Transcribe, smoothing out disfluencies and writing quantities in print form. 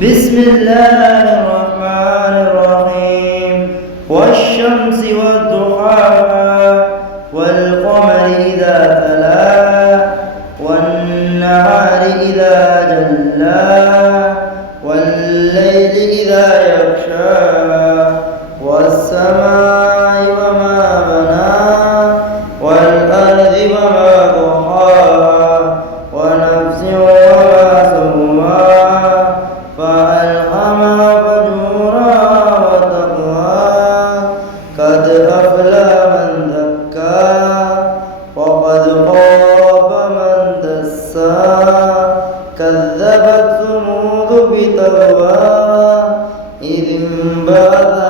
بسم الله الرحمن الرحيم والشمس والضحاها والقمر إذا تلاها والنهار إذا جلاها والليل إذا يغشاها والسماء وما بناها والأرض وما طحاها ونفس وما سواها فألهمها فجورها وتقواها قد أفلح من زكاها وقد خاب من دساها كذبت ثمود بطغواها إذ انبعث